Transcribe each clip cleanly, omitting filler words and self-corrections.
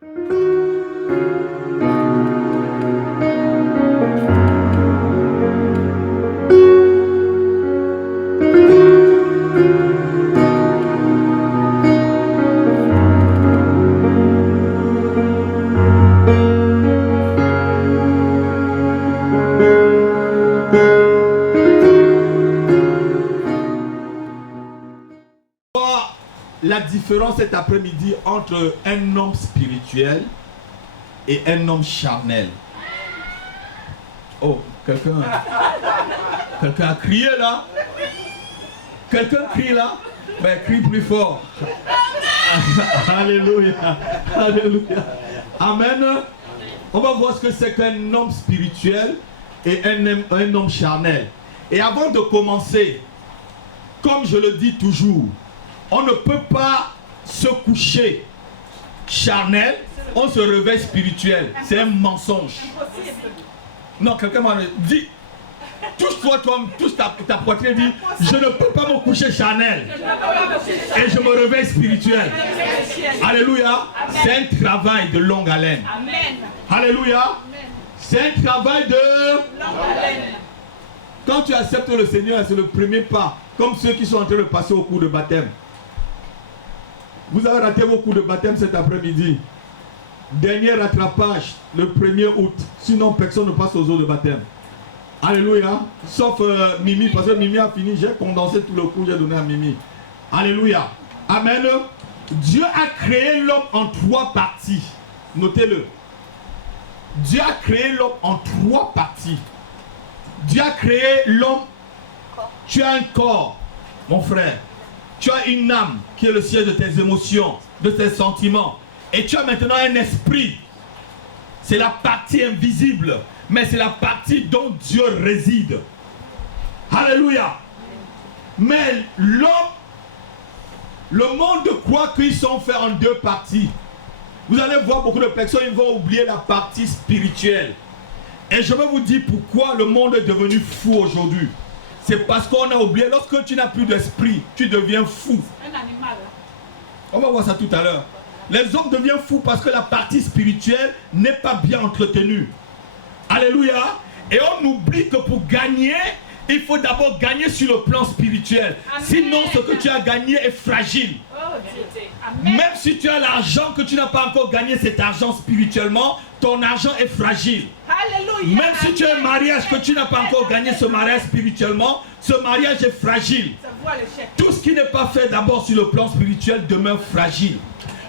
La différence cet après-midi entre un homme spirituel et un homme charnel. Oh, quelqu'un a crié là? Quelqu'un crie là? Ben, crie plus fort. Alléluia. Alléluia. Amen. On va voir ce que c'est qu'un homme spirituel et un homme charnel. Et avant de commencer, comme je le dis toujours, on ne peut pas se coucher charnel, on se réveille spirituel. C'est un mensonge. Non, quelqu'un m'a dit, touche-toi, touche ta poitrine et dis, je ne peux pas me coucher charnel et je me réveille spirituel. Alléluia. C'est un travail de longue haleine. Alléluia. C'est un travail de longue haleine. Quand tu acceptes le Seigneur, c'est le premier pas, comme ceux qui sont en train de passer au cours de baptême. Vous avez raté vos cours de baptême cet après-midi. Dernier rattrapage, le 1er août. Sinon, personne ne passe aux eaux de baptême. Alléluia. Sauf Mimi, parce que Mimi a fini. J'ai condensé tout le cours, j'ai donné à Mimi. Alléluia. Amen. Dieu a créé l'homme en 3 parties. Notez-le. Dieu a créé l'homme en 3 parties. Dieu a créé l'homme. Tu as un corps, mon frère. Tu as une âme qui est le siège de tes émotions, de tes sentiments. Et tu as maintenant un esprit. C'est la partie invisible, mais c'est la partie dont Dieu réside. Alléluia. Mais l'homme, le monde croit qu'ils sont faits en 2 parties. Vous allez voir beaucoup de personnes, ils vont oublier la partie spirituelle. Et je vais vous dire pourquoi le monde est devenu fou aujourd'hui. C'est parce qu'on a oublié, lorsque tu n'as plus d'esprit, tu deviens fou. Un animal. On va voir ça tout à l'heure. Les hommes deviennent fous parce que la partie spirituelle n'est pas bien entretenue. Alléluia. Et on oublie que pour gagner, il faut d'abord gagner sur le plan spirituel. Amen. Sinon, ce que tu as gagné est fragile. Même si tu as l'argent que tu n'as pas encore gagné, cet argent spirituellement, ton argent est fragile. Alléluia. Même si tu as un mariage que tu n'as pas encore gagné, ce mariage spirituellement, ce mariage est fragile. Tout ce qui n'est pas fait d'abord sur le plan spirituel demeure fragile.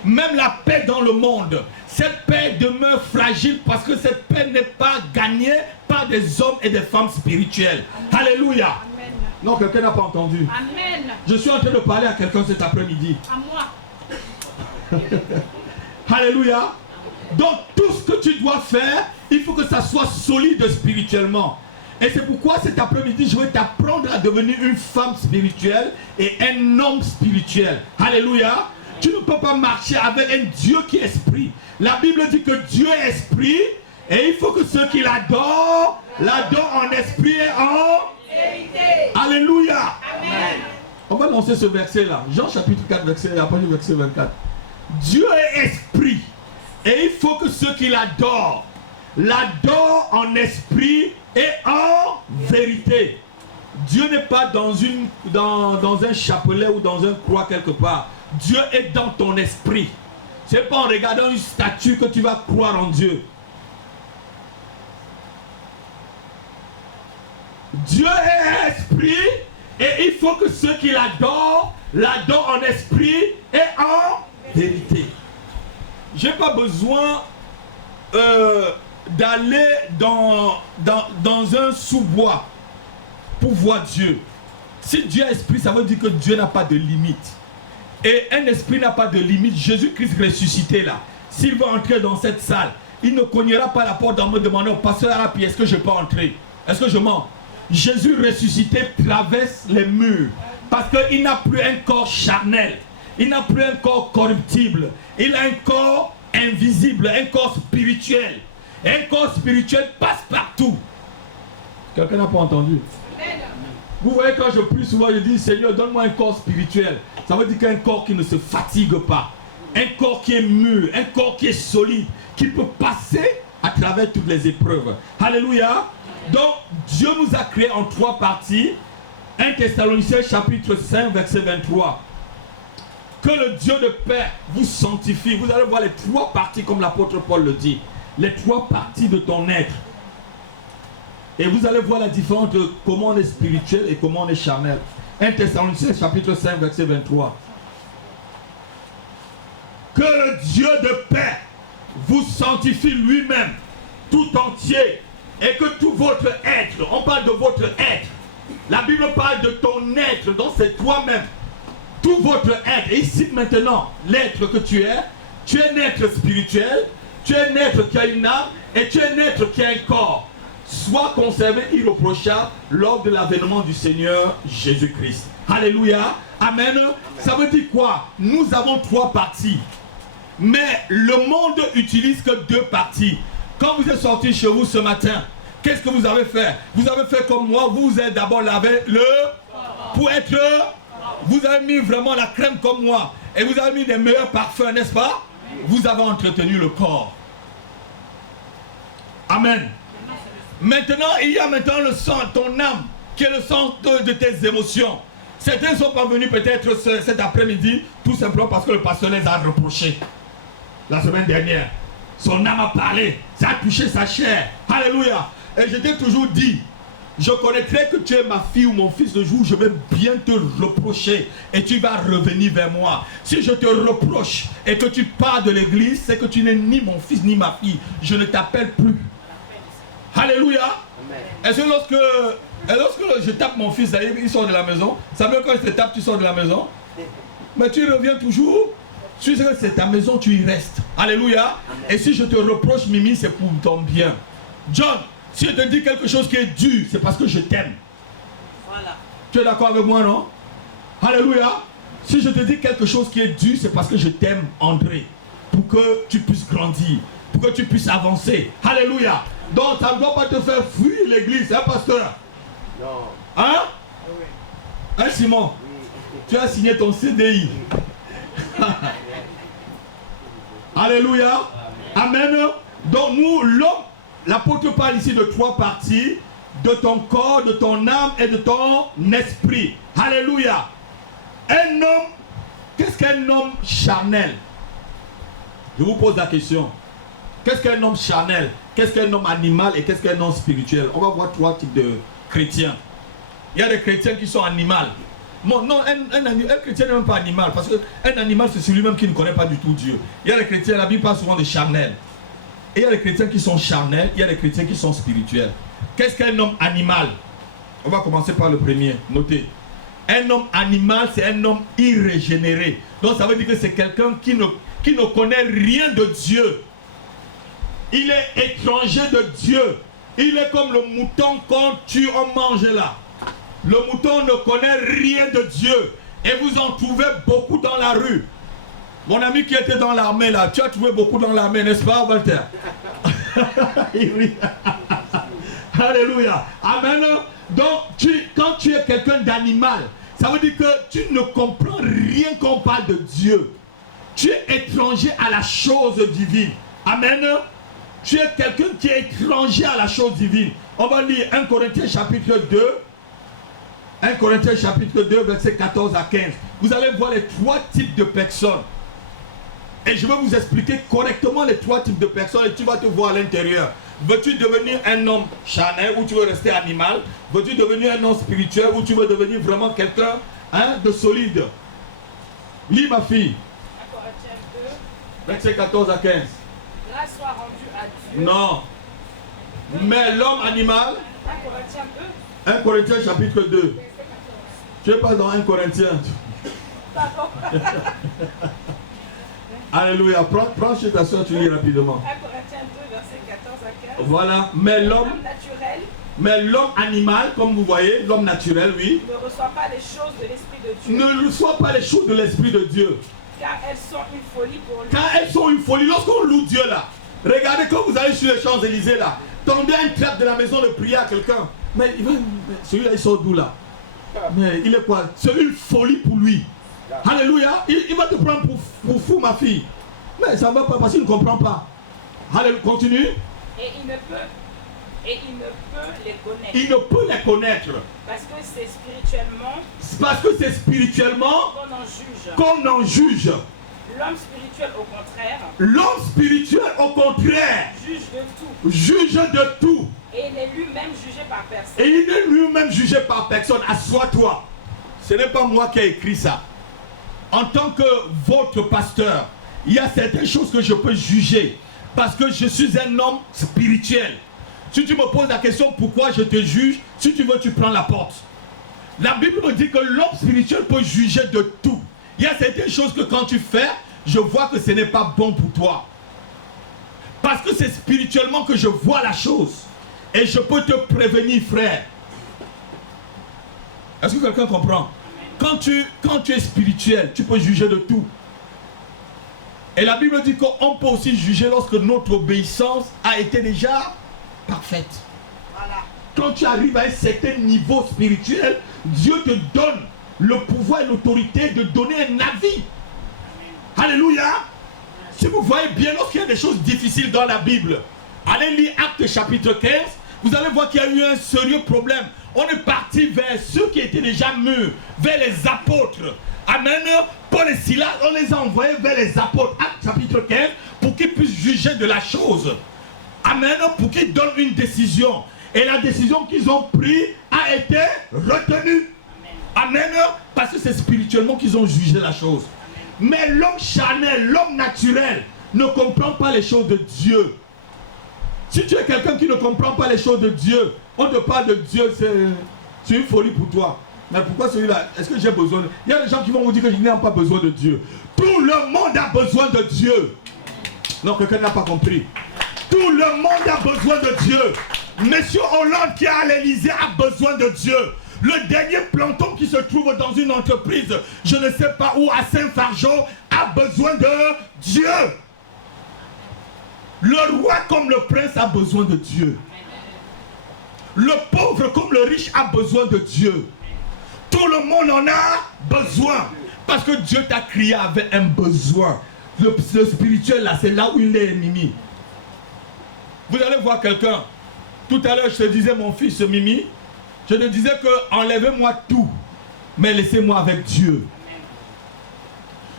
Même la paix dans le monde, cette paix demeure fragile parce que cette paix n'est pas gagnée par des hommes et des femmes spirituels. Amen. Alléluia. Amen. Non, quelqu'un n'a pas entendu. Amen. Je suis en train de parler à quelqu'un cet après-midi. À moi. Alléluia. Donc tout ce que tu dois faire, il faut que ça soit solide spirituellement. Et c'est pourquoi cet après-midi, je vais t'apprendre à devenir une femme spirituelle et un homme spirituel. Alléluia. Tu ne peux pas marcher avec un Dieu qui est esprit. La Bible dit que Dieu est esprit et il faut que ceux qui l'adorent en esprit et en vérité. Alléluia. Amen. On va lancer ce verset là. Jean chapitre 4 verset 24. Dieu est esprit et il faut que ceux qui l'adorent en esprit et en vérité. Dieu n'est pas dans un chapelet ou dans un croix quelque part. Dieu est dans ton esprit. Ce n'est pas en regardant une statue que tu vas croire en Dieu. Dieu est esprit et il faut que ceux qui l'adorent en esprit et en vérité. Je n'ai pas besoin d'aller dans un sous-bois pour voir Dieu. Si Dieu est esprit, ça veut dire que Dieu n'a pas de limite. Et un esprit n'a pas de limite. Jésus-Christ ressuscité là, s'il veut entrer dans cette salle, il ne cognera pas la porte en me demandant, pasteur Arapi, est-ce que je peux entrer? Est-ce que je mens? Jésus ressuscité traverse les murs parce qu'il n'a plus un corps charnel. Il n'a plus un corps corruptible. Il a un corps invisible, un corps spirituel. Un corps spirituel passe partout. Quelqu'un n'a pas entendu? Vous voyez, quand je prie souvent, je dis, Seigneur, donne-moi un corps spirituel. Ça veut dire qu'un corps qui ne se fatigue pas. un corps qui est mûr, un corps qui est solide, qui peut passer à travers toutes les épreuves. Alléluia. Donc Dieu nous a créés en 3 parties. 1 Thessaloniciens chapitre 5 verset 23. Que le Dieu de paix vous sanctifie. Vous allez voir les 3 parties comme l'apôtre Paul le dit. Les 3 parties de ton être. Et vous allez voir la différence de comment on est spirituel et comment on est charnel. 1 Thessaloniciens chapitre 5 verset 23. Que le Dieu de paix vous sanctifie lui-même tout entier et que tout votre être, on parle de votre être, la Bible parle de ton être, donc c'est toi-même, tout votre être, et ici maintenant, l'être que tu es un être spirituel, tu es un être qui a une âme et tu es un être qui a un corps, soit conservé irréprochable lors de l'avènement du Seigneur Jésus-Christ. Alléluia, amen. Ça veut dire quoi? Nous avons 3 parties. Mais le monde utilise que 2 parties. Quand vous êtes sorti chez vous ce matin, qu'est-ce que vous avez fait? Vous avez fait comme moi, vous vous êtes d'abord lavé pour être... Vous avez mis vraiment la crème comme moi. Et vous avez mis les meilleurs parfums, n'est-ce pas? Vous avez entretenu le corps. Amen. Maintenant, il y a maintenant le sang, ton âme, qui est le centre de tes émotions. Certains sont pas venus peut-être cet après-midi, tout simplement parce que le pasteur les a reprochés. La semaine dernière, son âme a parlé, ça a touché sa chair. Alléluia. Et je t'ai toujours dit, je connaîtrai que tu es ma fille ou mon fils le jour où je vais bien te reprocher et tu vas revenir vers moi. Si je te reproche et que tu pars de l'église, c'est que tu n'es ni mon fils ni ma fille. Je ne t'appelle plus. Alléluia. Est-ce que lorsque je tape mon fils, il sort de la maison, ça veut dire quand je te tape, tu sors de la maison? Mais tu reviens toujours. Tu sais que c'est ta maison, tu y restes. Alléluia. Et si je te reproche, Mimi, c'est pour ton bien. John, si je te dis quelque chose qui est dur, c'est parce que je t'aime. Voilà. Tu es d'accord avec moi, non? Alléluia. Si je te dis quelque chose qui est dur, c'est parce que je t'aime, André. Pour que tu puisses grandir. Pour que tu puisses avancer. Alléluia. Donc, ça ne doit pas te faire fuir l'église, hein, pasteur? Non. Hein? Oui. Hein, Simon? Oui. Tu as signé ton CDI. Alléluia. Amen. Donc nous, l'homme, l'apôtre parle ici de 3 parties, de ton corps, de ton âme et de ton esprit. Alléluia. Un homme, qu'est-ce qu'un homme charnel? Je vous pose la question. Qu'est-ce qu'un homme charnel? Qu'est-ce qu'un homme animal et qu'est-ce qu'un homme spirituel? On va voir 3 types de chrétiens. Il y a des chrétiens qui sont animaux. Bon, non, un chrétien n'est même pas animal, parce qu'un animal c'est celui-même qui ne connaît pas du tout Dieu. Il y a des chrétiens, la Bible parle souvent de charnel. Et il y a des chrétiens qui sont charnels, il y a des chrétiens qui sont spirituels. Qu'est-ce qu'un homme animal? On va commencer par le premier, notez. Un homme animal, c'est un homme irrégénéré. Donc ça veut dire que c'est quelqu'un qui ne connaît rien de Dieu. Il est étranger de Dieu. Il est comme le mouton qu'on tue, on mange là. Le mouton ne connaît rien de Dieu. Et vous en trouvez beaucoup dans la rue. Mon ami qui était dans l'armée là, tu as trouvé beaucoup dans l'armée, n'est-ce pas, Walter? Alléluia. Amen. Donc, quand tu es quelqu'un d'animal, ça veut dire que tu ne comprends rien quand on parle de Dieu. Tu es étranger à la chose divine. Amen. Tu es quelqu'un qui est étranger à la chose divine. On va lire 1 Corinthiens chapitre 2. 1 Corinthiens chapitre 2, versets 14 à 15. Vous allez voir les 3 types de personnes. Et je vais vous expliquer correctement les 3 types de personnes et tu vas te voir à l'intérieur. Veux-tu devenir un homme charnel ou tu veux rester animal? Veux-tu devenir un homme spirituel ou tu veux devenir vraiment quelqu'un de solide? Lis ma fille. 1 Corinthiens 2. Versets 14 à 15. Grâce soit rendue à Dieu. Non. Mais l'homme animal. 1 Corinthiens 2. 1 Corinthiens chapitre 2. Tu n'es pas dans 1 Corinthiens. Pardon. Alléluia. Prends chez ta soeur, tu lis rapidement. 1 Corinthiens 2, versets 14 à 15. Voilà. Mais l'homme naturel. Mais l'homme animal, comme vous voyez, l'homme naturel, oui. Ne reçoit pas les choses de l'Esprit de Dieu. Ne reçoit pas les choses de l'Esprit de Dieu. Car elles sont une folie pour lui. Car elles sont une folie. Lorsqu'on loue Dieu là, regardez quand vous allez sur les Champs-Élysées là, tendez un trappe de la maison de prier à quelqu'un. Mais celui-là, il sort d'où là? Mais il est quoi? C'est une folie pour lui. Alléluia. Il va te prendre pour fou, ma fille. Mais ça ne va pas parce qu'il ne comprend pas. Alléluia. Continue. Et il ne peut les connaître. Il ne peut les connaître. Parce que c'est spirituellement Parce que c'est spirituellement qu'on en juge. L'homme spirituel au contraire. L'homme spirituel au contraire. Juge de tout. Juge de tout. Et il est lui-même jugé par personne. Et il est lui-même jugé par personne. Assois-toi. Ce n'est pas moi qui ai écrit ça. En tant que votre pasteur, il y a certaines choses que je peux juger. Parce que je suis un homme spirituel. Si tu me poses la question pourquoi je te juge, si tu veux, tu prends la porte. La Bible me dit que l'homme spirituel peut juger de tout. Il y a certaines choses que quand tu fais, je vois que ce n'est pas bon pour toi. Parce que c'est spirituellement que je vois la chose. Et je peux te prévenir, frère. Est-ce que quelqu'un comprend? Quand tu es spirituel, tu peux juger de tout. Et la Bible dit qu'on peut aussi juger lorsque notre obéissance a été déjà parfaite. Voilà. Quand tu arrives à un certain niveau spirituel, Dieu te donne le pouvoir et l'autorité de donner un avis. Alléluia. Si vous voyez bien, lorsqu'il y a des choses difficiles dans la Bible, allez lire Actes chapitre 15, vous allez voir qu'il y a eu un sérieux problème. On est parti vers ceux qui étaient déjà mûrs, vers les apôtres. Amen. Paul et Silas, on les a envoyés vers les apôtres. Actes chapitre 15, pour qu'ils puissent juger de la chose. Amen. Pour qu'ils donnent une décision. Et la décision qu'ils ont prise a été retenue. Amen. Parce que c'est spirituellement qu'ils ont jugé la chose. Mais l'homme charnel, l'homme naturel, ne comprend pas les choses de Dieu. Si tu es quelqu'un qui ne comprend pas les choses de Dieu, on te parle de Dieu, c'est une folie pour toi. Mais pourquoi celui-là? Est-ce que j'ai besoin de... Il y a des gens qui vont vous dire que je n'ai pas besoin de Dieu. Tout le monde a besoin de Dieu. Non, quelqu'un n'a pas compris. Tout le monde a besoin de Dieu. Monsieur Hollande qui est à l'Élysée a besoin de Dieu. Le dernier planton qui se trouve dans une entreprise, je ne sais pas où, à Saint-Fargeau, a besoin de Dieu. Le roi comme le prince a besoin de Dieu. Le pauvre comme le riche a besoin de Dieu. Tout le monde en a besoin. Parce que Dieu t'a créé avec un besoin. Le spirituel là, c'est là où il est ennemi. Vous allez voir quelqu'un. Tout à l'heure, je te disais, mon fils Mimi, je te disais que enlevez-moi tout, mais laissez-moi avec Dieu.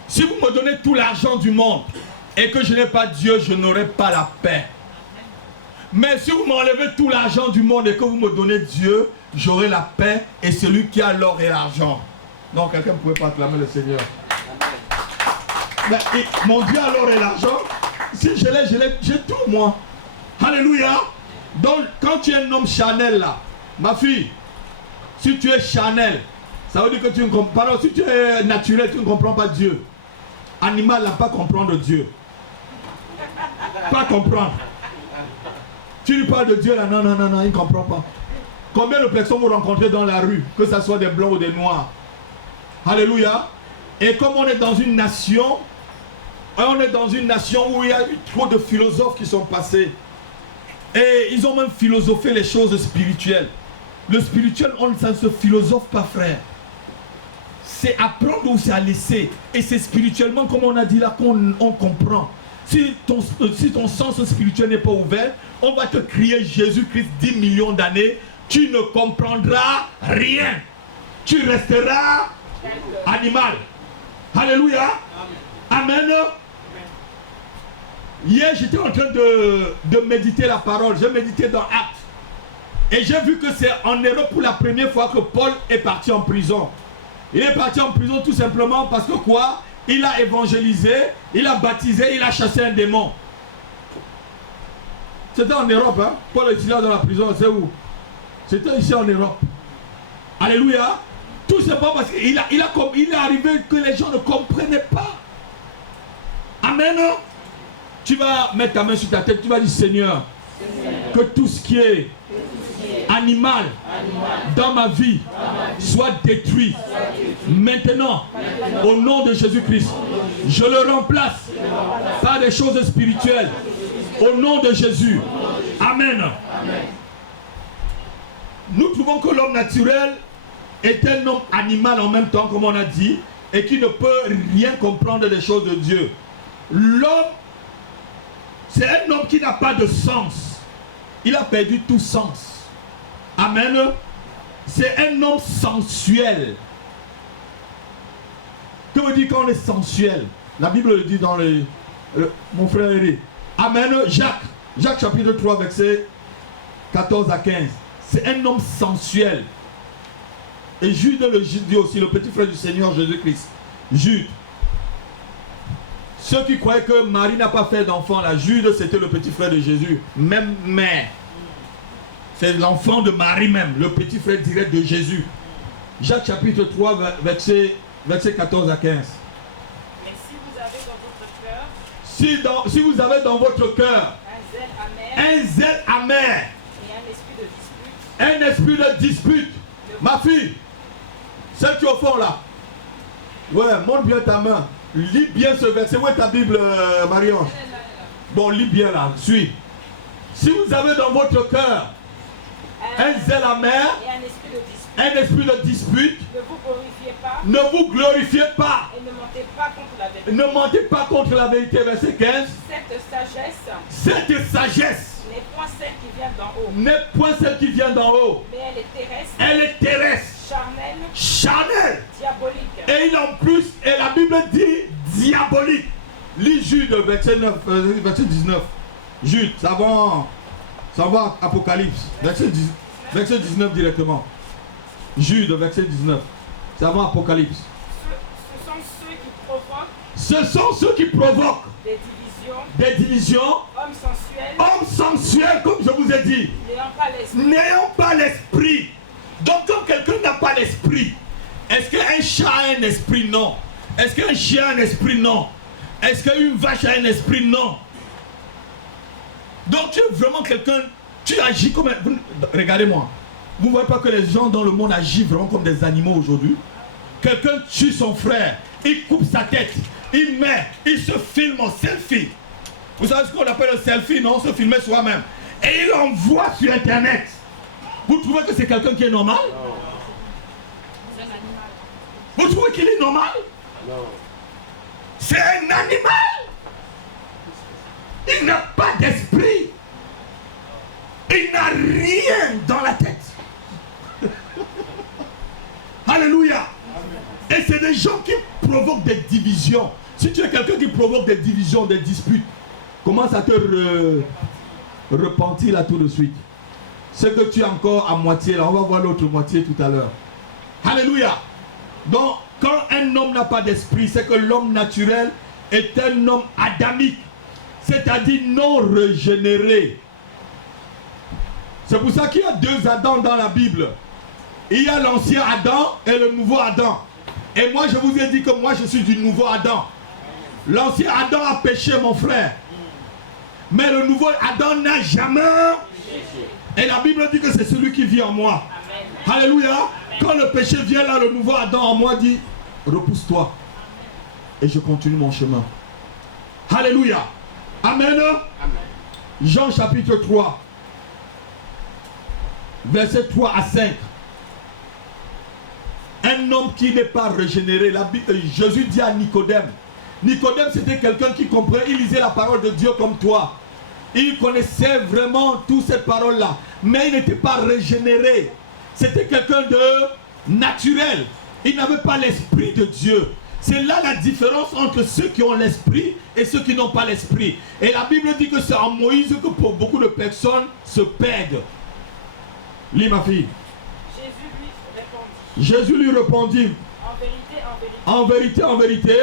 Si vous me donnez tout l'argent du monde et que je n'ai pas Dieu, je n'aurai pas la paix. Mais si vous m'enlevez tout l'argent du monde et que vous me donnez Dieu, j'aurai la paix et celui qui a l'or et l'argent. Non, quelqu'un ne pouvait pas acclamer le Seigneur. Mais mon Dieu a l'or et l'argent. Si je l'ai, j'ai tout moi. Alléluia. Donc quand tu es un homme charnel là, ma fille, si tu es charnel, ça veut dire que tu ne comprends pas. Si tu es naturel, tu ne comprends pas Dieu. Animal n'a pas comprendre Dieu. Pas comprendre. Tu lui parles de Dieu là, non, il ne comprend pas. Combien de personnes vous rencontrez dans la rue, que ce soit des blancs ou des noirs? Alléluia. Et comme on est dans une nation, où il y a eu trop de philosophes qui sont passés. Et ils ont même philosophé les choses spirituelles. Le spirituel, ça ne se philosophe pas, frère. C'est apprendre ou c'est à laisser. Et c'est spirituellement, comme on a dit là, qu'on comprend. Si ton sens spirituel n'est pas ouvert, on va te crier Jésus-Christ 10 millions d'années. Tu ne comprendras rien. Tu resteras animal. Alléluia. Amen. Hier, j'étais en train de méditer la parole. J'ai médité dans Actes. Et j'ai vu que c'est en Europe pour la première fois que Paul est parti en prison. Il est parti en prison tout simplement parce que quoi? Il a évangélisé, il a baptisé, il a chassé un démon. C'était en Europe, hein? Paul est là dans la prison, c'est où? C'était ici en Europe. Alléluia. Tout simplement parce qu'il est arrivé que les gens ne comprenaient pas. Amen. Tu vas mettre ta main sur ta tête, tu vas dire Seigneur, que tout ce qui est animal dans ma vie soit détruit. Maintenant, au nom de Jésus-Christ, je le remplace par des choses spirituelles. Au nom de Jésus. Amen. Nous trouvons que l'homme naturel est un homme animal en même temps, comme on a dit. et qui ne peut rien comprendre des choses de Dieu. L'homme, c'est un homme qui n'a pas de sens. Il a perdu tout sens. Amen. C'est un homme sensuel. Que veut dire quand on est sensuel? La Bible le dit dans mon frère Eric. Amen. Jacques chapitre 3 verset 14 à 15. C'est un homme sensuel. Et Jude le dit aussi, le petit frère du Seigneur Jésus-Christ. Jude. Ceux qui croyaient que Marie n'a pas fait d'enfant, la Jude c'était le petit frère de Jésus. Même mère. C'est l'enfant de Marie même, le petit frère direct de Jésus. Jacques chapitre 3 verset 14 à 15. Mais si vous avez dans votre cœur Si vous avez dans votre cœur un zèle amer et un esprit de dispute, ma fille, celle qui est au fond là, ouais, montre bien ta main, lis bien ce verset. Où est ta Bible, Marie-Ange? Bon, lis bien là, suis. Si vous avez dans votre cœur un zèle amer et un esprit de dispute, ne vous glorifiez pas et ne montez pas contre la vérité. Ne mentez pas contre la vérité. Verset 15. Cette sagesse N'est point celle qui vient d'en haut, n'est point celle qui vient d'en haut. mais elle est terrestre, Elle est terrestre, charnelle, diabolique. et il en plus, et la Bible dit diabolique. Lis Jude verset 19. Jude, ça va Apocalypse, verset 19 directement. Jude verset 19. Ça va Apocalypse. Ce sont ceux qui provoquent des divisions, hommes sensuels, comme je vous ai dit, n'ayant pas l'esprit. Donc quand quelqu'un n'a pas l'esprit, est-ce qu'un chat a un esprit? Non. Est-ce qu'un chien a un esprit? Non. Est-ce qu'une vache a un esprit? Non. Donc tu es vraiment quelqu'un, tu agis comme un... Regardez-moi. Vous ne voyez pas que les gens dans le monde agissent vraiment comme des animaux aujourd'hui? Quelqu'un tue son frère, il coupe sa tête, il se filme en selfie. Vous savez ce qu'on appelle le selfie, non? Se filmer soi-même. Et il l'envoie sur Internet. Vous trouvez que c'est quelqu'un qui est normal? Non. Vous trouvez qu'il est normal? Non. C'est un animal. Il n'a pas d'esprit. Il n'a rien dans la tête. Alléluia. Et c'est des gens qui provoquent des divisions. Si tu es quelqu'un qui provoque des divisions, des disputes, commence à te repentir là tout de suite. Ce que tu as encore à moitié là, on va voir l'autre moitié tout à l'heure. Alléluia. Donc, quand un homme n'a pas d'esprit, c'est que l'homme naturel est un homme adamique, c'est-à-dire non régénéré. C'est pour ça qu'il y a deux Adams dans la Bible. Il y a l'ancien Adam et le nouveau Adam. Et moi, je vous ai dit que moi, je suis du nouveau Adam. L'ancien Adam a péché, mon frère. Mais le nouveau Adam n'a jamais. Et la Bible dit que c'est celui qui vit en moi. Amen. Alléluia. Amen. Quand le péché vient là, le nouveau Adam en moi dit, repousse-toi. Et je continue mon chemin. Alléluia. Amen. Amen. Jean chapitre 3. Verset 3 à 5. Un homme qui n'est pas régénéré. Jésus dit à Nicodème. Nicodème, c'était quelqu'un qui comprenait, il lisait la parole de Dieu comme toi. Il connaissait vraiment toute cette parole-là. Mais il n'était pas régénéré. C'était quelqu'un de naturel. Il n'avait pas l'esprit de Dieu. C'est là la différence entre ceux qui ont l'esprit et ceux qui n'ont pas l'esprit. Et la Bible dit que c'est en Moïse que pour beaucoup de personnes se perdent. Lis ma fille. Jésus lui répondit. En vérité, en vérité,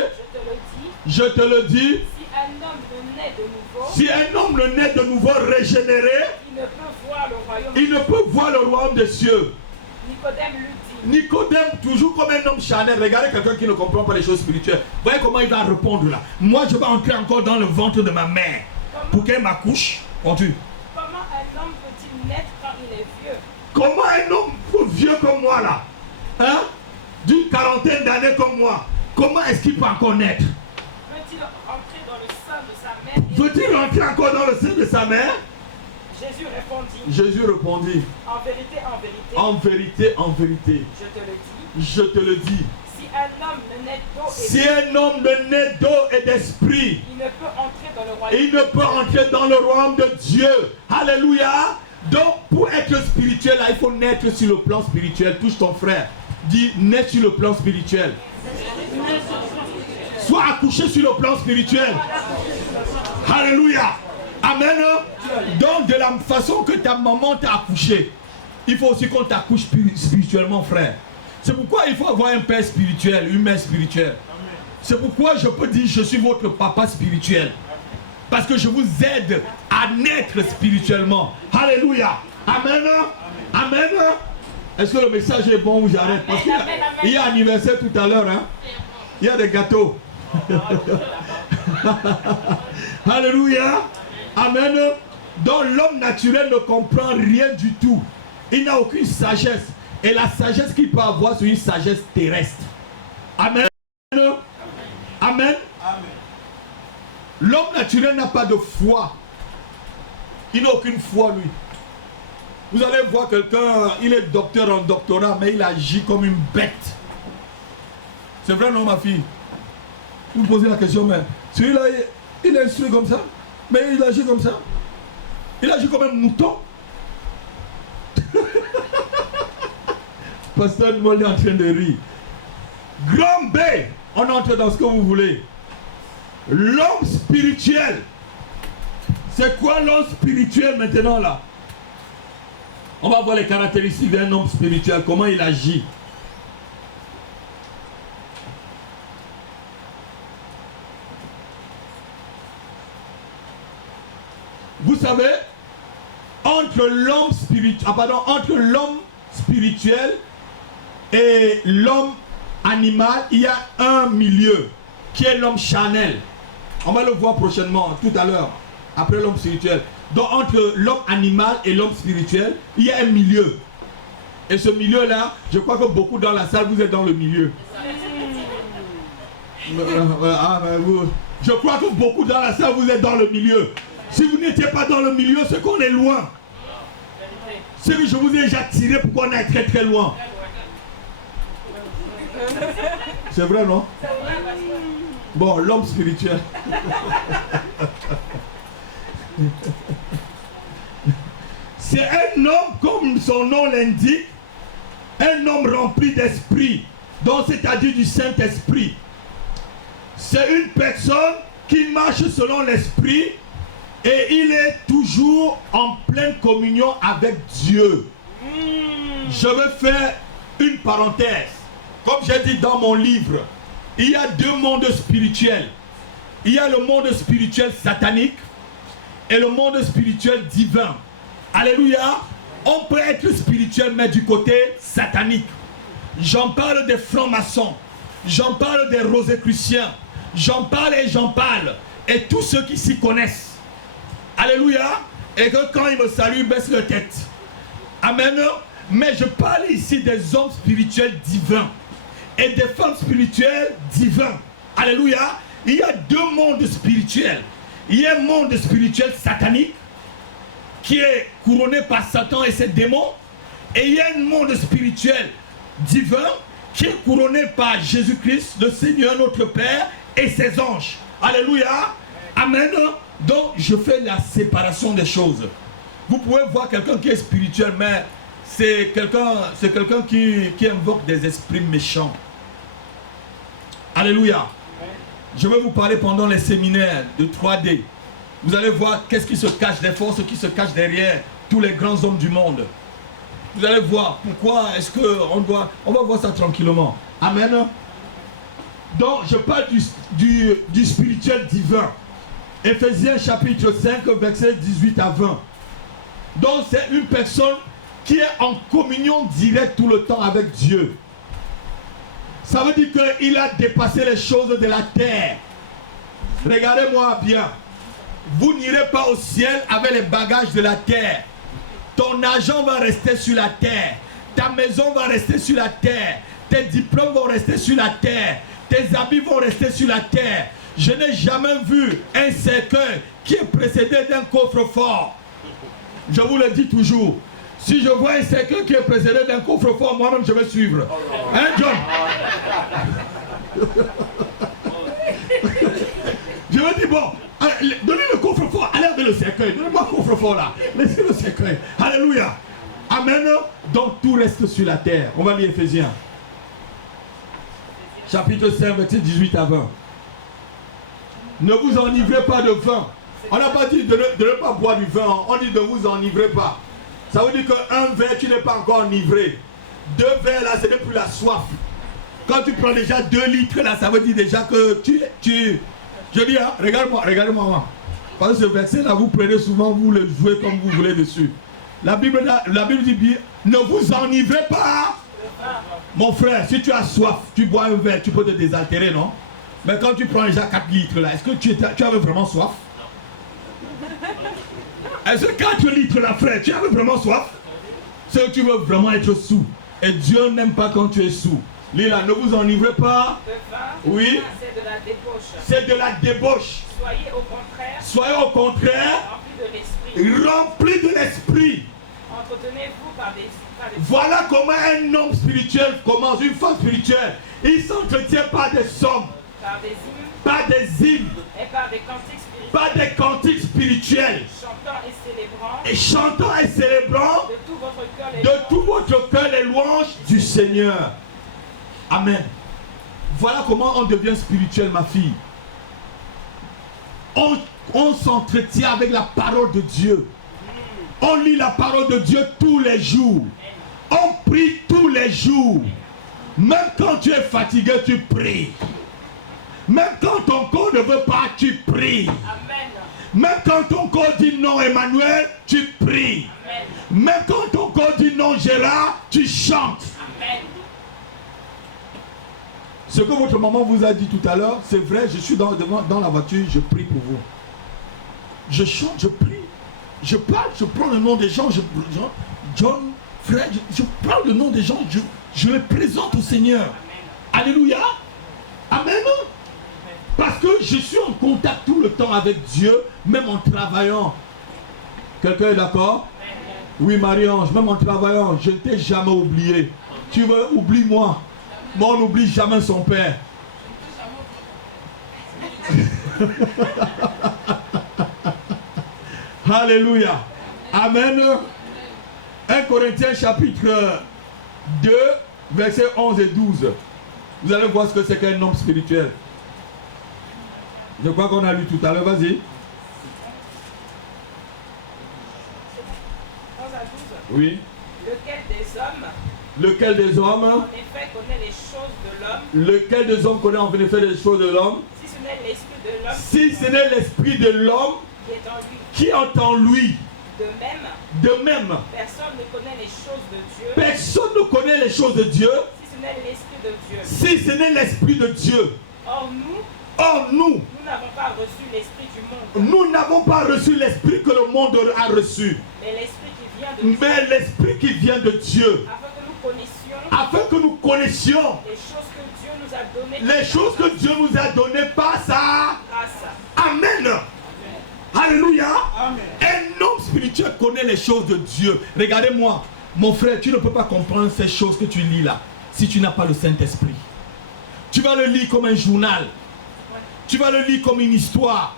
je te le dis. Si un homme ne naît de nouveau régénéré, il ne peut voir le royaume des cieux. Nicodème, toujours comme un homme charnel. Regardez quelqu'un qui ne comprend pas les choses spirituelles. Voyez comment il va répondre là. Moi, je vais entrer encore dans le ventre de ma mère pour qu'elle m'accouche. Continue. Comment un homme peut-il naître quand il est vieux? Comment un homme vieux comme moi là, hein, d'une quarantaine d'années comme moi, comment est-ce qu'il peut encore naître? Peut-il rentrer dans le sein de sa mère? Peut-il rentrer encore dans le sein de sa mère? Jésus répondit. En vérité, en vérité. En vérité, En vérité, je te le dis. je te le dis. Si Si un homme ne naît d'eau et d'esprit, il ne peut entrer dans le royaume. il ne peut entrer dans le royaume de Dieu. Alléluia. Donc, pour être spirituel, là, il faut naître sur le plan spirituel. Touche ton frère. Dis, naître sur le plan spirituel. Sois accouché sur le plan spirituel. Alléluia. Amen. Donc, de la façon que ta maman t'a accouché, il faut aussi qu'on t'accouche spirituellement, frère. C'est pourquoi il faut avoir un père spirituel, une mère spirituelle. C'est pourquoi je peux dire je suis votre papa spirituel. Parce que je vous aide à naître spirituellement. Alléluia. Amen. Amen. Est-ce que le message est bon ou j'arrête? Parce qu'il y a anniversaire tout à l'heure. Hein? Il y a des gâteaux. Alléluia. Amen. Donc l'homme naturel ne comprend rien du tout. Il n'a aucune sagesse. Et la sagesse qu'il peut avoir, c'est une sagesse terrestre. Amen. Amen. L'homme naturel n'a pas de foi. Il n'a aucune foi, lui. Vous allez voir quelqu'un, il est docteur en doctorat, mais il agit comme une bête. C'est vrai, non, ma fille? Vous me posez la question, mais celui-là, il est instruit comme ça, mais il agit comme ça. Il agit comme un mouton. Pasteur Molle est en train de rire. Grand B, on entre dans ce que vous voulez. L'homme spirituel. C'est quoi l'homme spirituel maintenant là? On va voir les caractéristiques d'un homme spirituel, comment il agit. Vous savez, entre l'homme spirituel et l'homme animal, il y a un milieu qui est l'homme charnel. On va le voir prochainement, tout à l'heure, après l'homme spirituel. Donc entre l'homme animal et l'homme spirituel, il y a un milieu. Et ce milieu-là, je crois que beaucoup dans la salle, vous êtes dans le milieu. Je crois que beaucoup dans la salle, vous êtes dans le milieu. Si vous n'étiez pas dans le milieu, c'est qu'on est loin. C'est que je vous ai déjà tiré pour qu'on aille très très loin. C'est vrai, non? Bon, l'homme spirituel. C'est un homme, comme son nom l'indique, un homme rempli d'esprit, donc c'est-à-dire du Saint-Esprit. C'est une personne qui marche selon l'esprit et il est toujours en pleine communion avec Dieu. Je vais faire une parenthèse. Comme j'ai dit dans mon livre, il y a deux mondes spirituels. Il y a le monde spirituel satanique et le monde spirituel divin. Alléluia. On peut être spirituel mais du côté satanique. J'en parle des francs-maçons. J'en parle des rosicruciens. J'en parle et j'en parle. Et tous ceux qui s'y connaissent. Alléluia. Et que quand ils me saluent, ils baissent leur tête. Amen. Mais je parle ici des hommes spirituels divins. Et des femmes spirituelles divins. Alléluia. Il y a deux mondes spirituels. Il y a un monde spirituel satanique qui est couronné par Satan et ses démons. Et il y a un monde spirituel divin qui est couronné par Jésus-Christ, le Seigneur, notre Père, et ses anges. Alléluia. Amen. Donc, je fais la séparation des choses. Vous pouvez voir quelqu'un qui est spirituel, mais c'est quelqu'un qui invoque des esprits méchants. Alléluia. Je vais vous parler pendant les séminaires de 3D. Vous allez voir qu'est-ce qui se cache, des forces qui se cachent derrière tous les grands hommes du monde. Vous allez voir pourquoi est-ce qu'on doit... On va voir ça tranquillement. Amen. Donc, je parle du spirituel divin. Éphésiens chapitre 5, versets 18 à 20. Donc, c'est une personne qui est en communion directe tout le temps avec Dieu. Ça veut dire qu'il a dépassé les choses de la terre. Regardez-moi bien. Vous n'irez pas au ciel avec les bagages de la terre. Ton argent va rester sur la terre. Ta maison va rester sur la terre. Tes diplômes vont rester sur la terre. Tes habits vont rester sur la terre. Je n'ai jamais vu un cercueil qui est précédé d'un coffre-fort. Je vous le dis toujours. Si je vois un cercueil qui est précédé d'un coffre-fort, moi-même je vais suivre. Hein, John? Je me dis, bon, donnez le coffre-fort, allez avec le cercueil. Donnez-moi le coffre-fort là. Laissez le cercueil. Alléluia. Amen. Donc tout reste sur la terre. On va lire Éphésiens. Chapitre 5, verset 18 à 20. Ne vous enivrez pas de vin. On n'a pas dit de ne pas boire du vin. On dit de ne vous enivrer pas. Ça veut dire qu'un verre, tu n'es pas encore enivré. 2 verres là, ce n'est plus la soif. Quand tu prends déjà 2 litres là, ça veut dire déjà que je dis, hein, regarde-moi. Parce que ce verset là, vous prenez souvent, vous le jouez comme vous voulez dessus. La Bible dit bien, ne vous enivrez pas. Mon frère, si tu as soif, tu bois un verre, tu peux te désaltérer, non? Mais quand tu prends déjà 4 litres là, est-ce que tu avais vraiment soif? Est-ce que 4 litres là, frère, tu avais vraiment soif? C'est que tu veux vraiment être sous. Et Dieu n'aime pas quand tu es sous. Lis là, ne vous enivrez pas. Oui. C'est de la débauche. C'est de la débauche. Soyez au contraire remplis de l'esprit. Entretenez-vous par des Voilà comment un homme spirituel commence, une femme spirituelle. Il s'entretient par des sommes, par des hymnes, par des cantiques spirituels, chantant et célébrant de tout votre cœur les louanges du Seigneur. Amen. Voilà comment on devient spirituel, ma fille. On s'entretient avec la parole de Dieu. On lit la parole de Dieu tous les jours. On prie tous les jours. Même quand tu es fatigué, tu pries. Même quand ton corps ne veut pas, tu pries. Amen. Même quand ton corps dit non, Emmanuel, tu pries. Amen. Même quand ton corps dit non, Gérard, tu chantes. Amen. Ce que votre maman vous a dit tout à l'heure, c'est vrai, je suis dans la voiture, je prie pour vous. Je chante, je prie. Je parle, je prends le nom des gens, John, frère, je prends le nom des gens, je les présente au Seigneur. Amen. Alléluia. Amen. Parce que je suis en contact tout le temps avec Dieu, même en travaillant. Quelqu'un est d'accord? Oui, Marie-Ange, même en travaillant, je ne t'ai jamais oublié. Tu veux, oublie-moi. Moi, on n'oublie jamais son père. Alléluia. Amen. 1 Corinthiens chapitre 2, versets 11 et 12. Vous allez voir ce que c'est qu'un homme spirituel. Je crois qu'on a lu tout à l'heure. Vas-y. 11 à 12. Oui. Lequel des hommes en effet connaît les choses de l'homme. Lequel des hommes connaît en effet les choses de l'homme? Si ce n'est l'esprit de l'homme. Si ce n'est l'esprit de l'homme qui est en lui. De même. Personne ne connaît les choses de Dieu. Personne ne connaît les choses de Dieu. Si ce n'est l'esprit de Dieu. Si ce n'est l'esprit de Dieu. Or nous n'avons pas reçu l'esprit du monde. Nous n'avons pas reçu l'esprit que le monde a reçu. Mais l'esprit qui vient de Dieu. Mais l'esprit qui vient de Dieu. Afin que nous connaissions les choses que Dieu nous a données par sa grâce. Amen. Alléluia. Amen. Un homme spirituel connaît les choses de Dieu. Regardez-moi, mon frère, tu ne peux pas comprendre ces choses que tu lis là si tu n'as pas le Saint-Esprit. Tu vas le lire comme un journal. Tu vas le lire comme une histoire.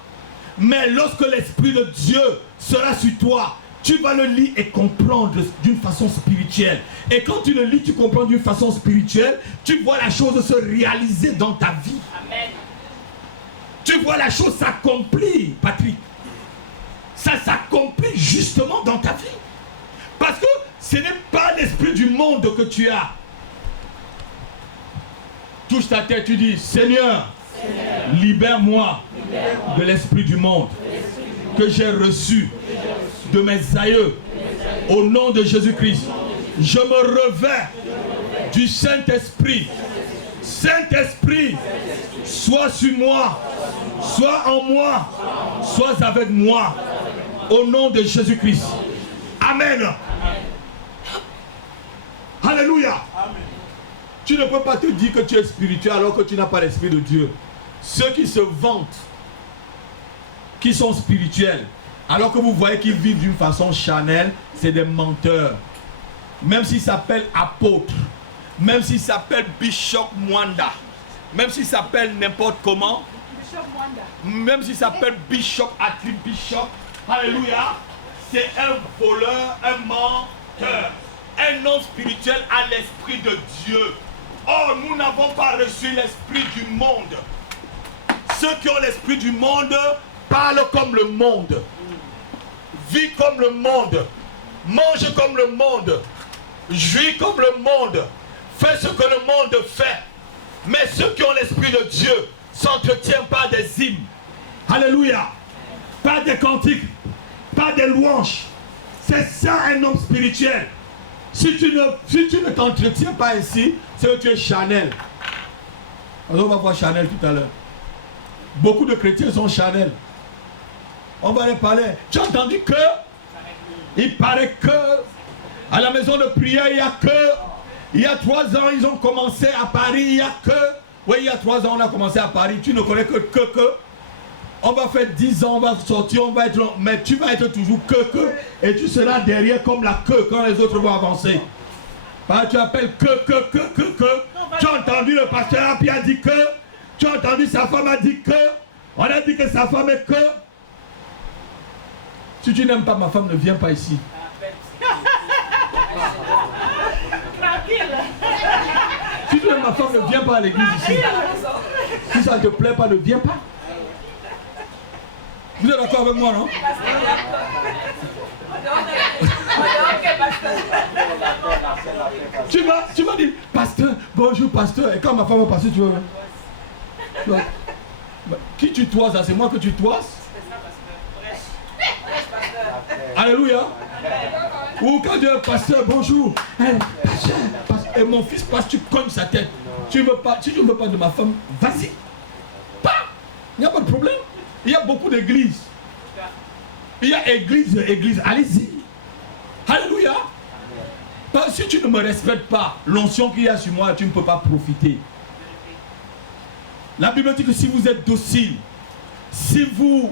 Mais lorsque l'Esprit de Dieu sera sur toi, tu vas le lire et comprendre d'une façon spirituelle. Et quand tu le lis, tu comprends d'une façon spirituelle, tu vois la chose se réaliser dans ta vie. Amen. Tu vois la chose s'accomplir, Patrick. Ça s'accomplit justement dans ta vie. Parce que ce n'est pas l'esprit du monde que tu as. Touche ta tête, tu dis, Seigneur, libère-moi de l'esprit du monde que j'ai reçu de mes aïeux. Au nom de Jésus-Christ, je me revêts du Saint-Esprit. Saint-Esprit, sois sur moi, sois en moi, sois avec moi. Au nom de Jésus-Christ. Amen. Alléluia. Amen. Tu ne peux pas te dire que tu es spirituel alors que tu n'as pas l'Esprit de Dieu. Ceux qui se vantent, qui sont spirituels, alors que vous voyez qu'ils vivent d'une façon charnelle, c'est des menteurs. Même s'ils s'appellent apôtres, même s'ils s'appellent Bishop Mwanda, même s'il s'appelle n'importe comment, Bishop Mwanda. même s'il s'appelle Bishop, Bishop, alléluia, c'est un voleur, un menteur. Un homme spirituel a l'esprit de Dieu. Or, nous n'avons pas reçu l'esprit du monde. Ceux qui ont l'esprit du monde parlent comme le monde, vivent comme le monde, mangent comme le monde, jouissent comme le monde, font ce que le monde fait. Mais ceux qui ont l'esprit de Dieu s'entretiennent pas des hymnes. Alléluia. Pas des cantiques, pas des louanges. C'est ça un homme spirituel. Si tu ne t'entretiens pas ici, c'est que tu es Chanel. Alors on va voir Chanel tout à l'heure. Beaucoup de chrétiens sont Chanel. On va les parler. Tu as entendu que il paraît que à la maison de prière, il y a que il y a 3 ans, ils ont commencé à Paris, il y a que oui, il y a 3 ans, on a commencé à Paris. Tu ne connais que. On va faire 10 ans, on va sortir, on va être. Mais tu vas être toujours que. Et tu seras derrière comme la queue quand les autres vont avancer. Parce que tu appelles que. Tu as entendu le pasteur Api a dit que. Tu as entendu sa femme a dit que. On a dit que sa femme est que. Si tu n'aimes pas ma femme, ne viens pas ici. Si tu aimes ma femme, ne viens pas à l'église ici. Si ça ne te plaît pas, ne viens pas. Vous êtes d'accord avec moi, non? Tu vas dire, pasteur, bonjour pasteur. Et quand ma femme va passer, tu vas... Qui tu toises là? C'est moi que tu toises? Alléluia. Ou quand Dieu est pasteur, bonjour. Pasteur, et mon fils passe, tu cognes sa tête. Tu veux pas, si tu ne veux pas de ma femme, vas-y. Il n'y a pas de problème. Il y a beaucoup d'églises. Il y a église, allez-y. Alléluia. Si tu ne me respectes pas, l'onction qu'il y a sur moi, tu ne peux pas profiter. La Bible dit que si vous êtes docile, si vous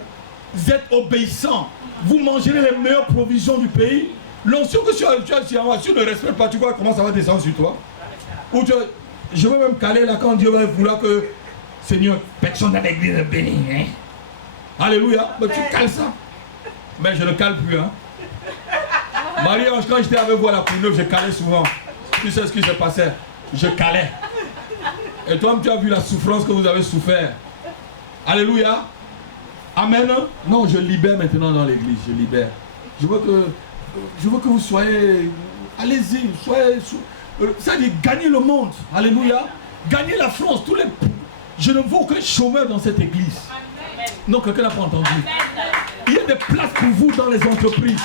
êtes obéissant, vous mangerez les meilleures provisions du pays. L'onction que tu as sur moi, si tu ne respectes pas, tu vois comment ça va descendre sur toi. Ou je vais même caler là quand Dieu va vouloir que, Seigneur, personne dans l'église est béni. Hein? Alléluia. Mais tu cales ça. Mais je ne cale plus. Hein? Marie-Ange, quand j'étais avec vous à la Courneuve, je calais souvent. Tu sais ce qui se passait? Je calais. Et toi, tu as vu la souffrance que vous avez souffert. Alléluia. Amen. Non, je libère maintenant dans l'église. Je libère. Je veux que vous soyez... Allez-y. Ça dit gagner le monde. Alléluia. Gagner la France. Je ne vois aucun chômeur dans cette église. Non, quelqu'un n'a pas entendu. Il y a des places pour vous dans les entreprises.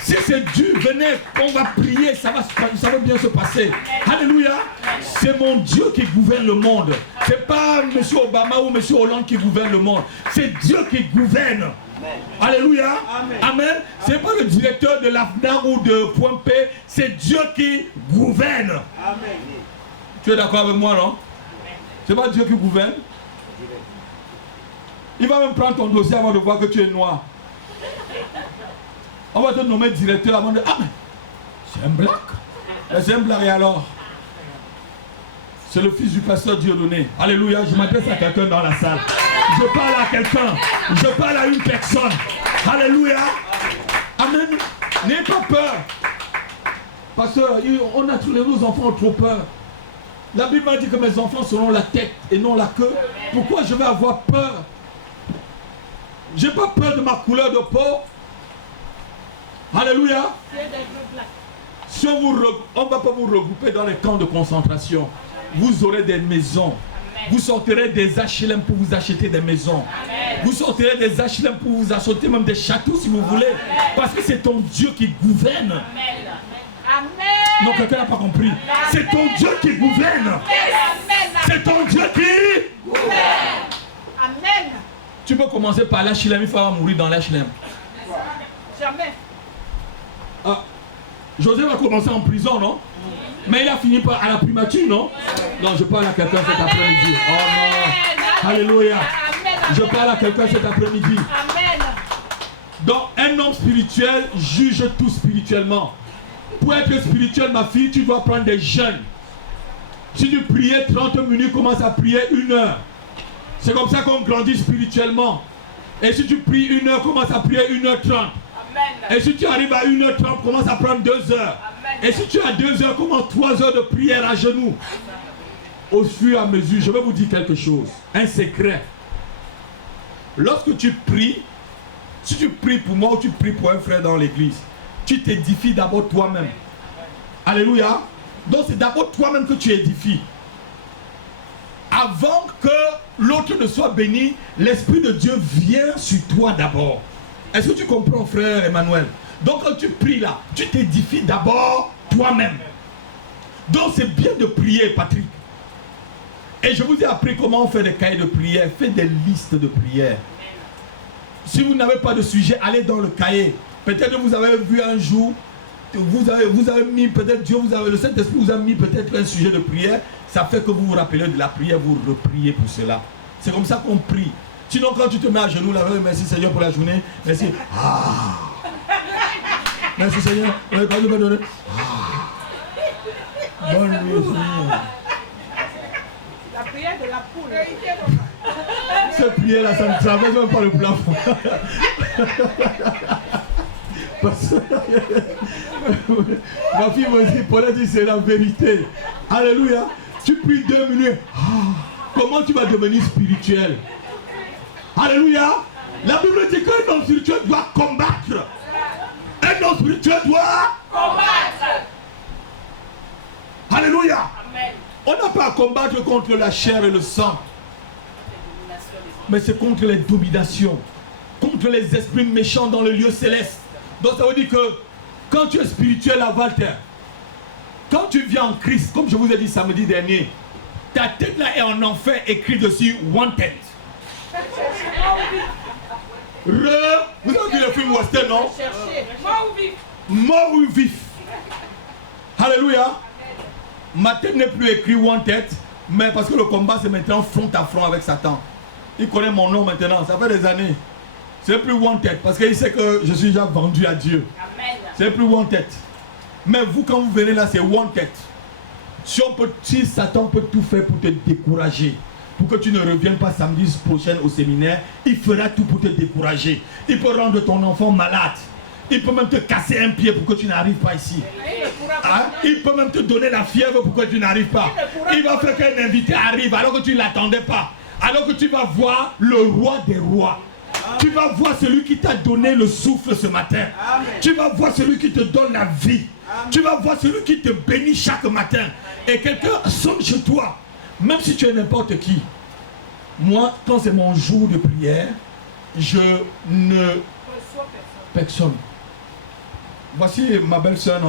Si c'est dur, venez, on va prier, ça va bien se passer. Alléluia. C'est mon Dieu qui gouverne le monde. C'est pas M. Obama ou M. Hollande qui gouverne le monde. C'est Dieu qui gouverne. Alléluia. Amen. C'est pas le directeur de l'AFNA ou de Point P. C'est Dieu qui gouverne. Amen. Tu es d'accord avec moi, non? C'est pas Dieu qui gouverne. Il va même prendre ton dossier avant de voir que tu es noir. On va te nommer directeur avant de... Ah mais c'est un black. C'est un black et alors? C'est le fils du pasteur Dieudonné. Alléluia, je m'adresse à quelqu'un dans la salle. Je parle à quelqu'un. Je parle à une personne. Alléluia. Amen. N'ayez pas peur. Pasteur, nos enfants ont trop peur. La Bible m'a dit que mes enfants seront la tête et non la queue. Pourquoi je vais avoir peur? J'ai pas peur de ma couleur de peau. Alléluia. Si on ne va pas vous regrouper dans les camps de concentration. Vous aurez des maisons. Vous sortirez des HLM pour vous acheter des maisons. Vous sortirez des HLM pour vous acheter même des châteaux si vous voulez. Parce que c'est ton Dieu qui gouverne. Non, quelqu'un n'a pas compris. C'est ton Dieu qui gouverne. C'est ton Dieu qui gouverne. Amen. Tu peux commencer par l'HLM, il faudra mourir dans l'HLM. Jamais. Ah, José va commencer en prison, non? Mais il a fini par à la primature, non? Non, je parle à quelqu'un cet après-midi. Oh non. Alléluia. Je parle à quelqu'un cet après-midi. Donc, un homme spirituel juge tout spirituellement. Pour être spirituel, ma fille, tu dois prendre des jeunes. Si tu priais 30 minutes, commence à prier 1 heure. C'est comme ça qu'on grandit spirituellement. Et si tu pries 1 heure, commence à prier 1h30. Et si tu arrives à 1h30, commence à prendre 2 heures. Et si tu as 2 heures, commence 3 heures de prière à genoux. Au fur et à mesure, je vais vous dire quelque chose. Un secret. Lorsque tu pries, si tu pries pour moi ou tu pries pour un frère dans l'église, tu t'édifies d'abord toi-même. Alléluia. Donc c'est d'abord toi-même que tu édifies. Avant que l'autre ne soit béni, l'Esprit de Dieu vient sur toi d'abord. Est-ce que tu comprends, frère Emmanuel? Donc quand tu pries là, tu t'édifies d'abord toi-même. Donc c'est bien de prier, Patrick. Et je vous ai appris comment on fait des cahiers de prière. Faites des listes de prières. Si vous n'avez pas de sujet, allez dans le cahier. Peut-être que vous avez vu un jour, vous avez mis, peut-être Dieu vous avez, le Saint-Esprit vous a mis peut-être un sujet de prière. Ça fait que vous vous rappelez de la prière, vous repriez pour cela. C'est comme ça qu'on prie. Sinon quand tu te mets à genoux là, merci Seigneur pour la journée, merci. Ah. Merci Seigneur. Ah. Bonne nuit Seigneur. La prière de la poule. Cette prière là, ça ne traverse même pas le plafond. Parce que ma fille me dit, Paulette dit c'est la vérité. Alléluia. Tu pries 2 minutes. Comment tu vas devenir spirituel? Alléluia. La Bible dit qu'un homme spirituel doit combattre. Un homme spirituel doit combattre. Alléluia. Amen. On n'a pas à combattre contre la chair et le sang. Mais c'est contre les dominations. Contre les esprits méchants dans le lieu céleste. Donc ça veut dire que quand tu es spirituel à Walter, quand tu viens en Christ, comme je vous ai dit samedi dernier, ta tête là est en enfer écrit dessus Wanted. Vous avez vu le film western, non? Mort ou vif. Alléluia. Ma tête n'est plus écrit Wanted, mais parce que le combat c'est maintenant front à front avec Satan. Il connaît mon nom maintenant, ça fait des années. C'est plus Wanted parce qu'il sait que je suis déjà vendu à Dieu. C'est plus Wanted. Mais vous, quand vous venez là, c'est Wanted. Si Satan peut tout faire pour te décourager, pour que tu ne reviennes pas samedi prochain au séminaire, il fera tout pour te décourager. Il peut rendre ton enfant malade. Il peut même te casser un pied pour que tu n'arrives pas ici. Hein? Il peut même te donner la fièvre pour que tu n'arrives pas. Il va faire qu'un invité arrive alors que tu ne l'attendais pas. Alors que tu vas voir le roi des rois. Tu vas voir celui qui t'a donné le souffle ce matin. Amen. Tu vas voir celui qui te donne la vie. Amen. Tu vas voir celui qui te bénit chaque matin. Et quelqu'un sonne chez toi. Même si tu es n'importe qui. Moi, quand c'est mon jour de prière, je ne reçois personne. Voici ma belle-sœur.